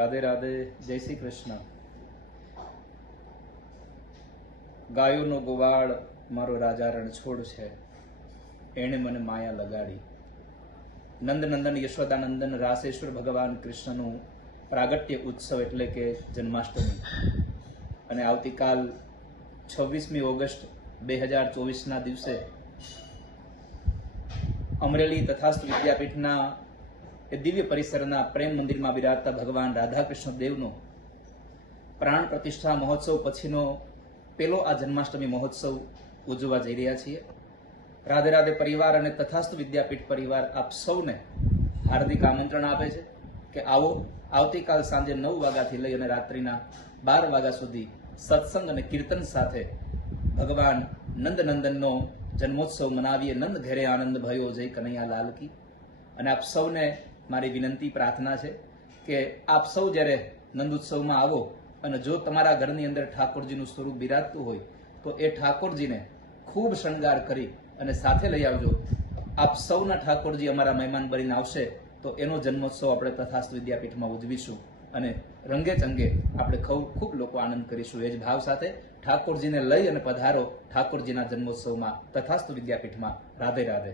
રાધે રાધે, જય શ્રી કૃષ્ણ. ગાયોનો ગોવાળ મારો રાજા રણછોડ છે, એણે મને માયા લગાડી. નંદનંદન યશોદાનંદન રાસેશ્વર ભગવાન કૃષ્ણનું પ્રાગટ્ય ઉત્સવ એટલે કે જન્માષ્ટમી. અને આવતીકાલ 26મી ઓગસ્ટ 2024ના દિવસે અમરેલી તથાસ્તુ વિદ્યાપીઠના એ દિવ્ય પરિસરના પ્રેમ મંદિરમાં બિરાજતા ભગવાન રાધાકૃષ્ણ દેવનો પ્રાણ પ્રતિષ્ઠા મહોત્સવ પછીનો પેલો આ જન્માષ્ટમી મહોત્સવ ઉજવવા જઈ રહ્યા છીએ. રાધે રાધે પરિવાર અને તથાસ્તુ વિદ્યાપીઠ પરિવાર આપ સૌને હાર્દિક આમંત્રણ આપે છે કે આવો, આવતીકાલ સાંજે 9 વાગ્યાથી લઈ અને રાત્રિના 12 વાગ્યા સુધી સત્સંગ અને કીર્તન સાથે ભગવાન નંદનંદનનો જન્મોત્સવ મનાવીએ. નંદ ઘેરે આનંદ ભયો, જય કનૈયા લાલ કી. અને આપ સૌને મારી વિનંતી પ્રાર્થના છે કે આપ સૌ જ્યારે નંદોત્સવમાં આવો અને જો તમારા ઘરની અંદર ઠાકોરજીનું સ્વરૂપ બિરાજતું હોય તો એ ઠાકોરજીને ખૂબ શણગાર કરી અને સાથે લઈ આવજો. આપ સૌના ઠાકોરજી અમારા મહેમાન બનીને આવશે તો એનો જન્મોત્સવ આપણે તથાસ્તુ વિદ્યાપીઠમાં ઉજવીશું અને રંગે ચંગે આપણે ખૂબ લોકો આનંદ કરીશું. એ જ ભાવ સાથે ઠાકોરજીને લઈ અને પધારો ઠાકોરજીના જન્મોત્સવમાં તથાસ્તુ વિદ્યાપીઠમાં. રાધે રાધે.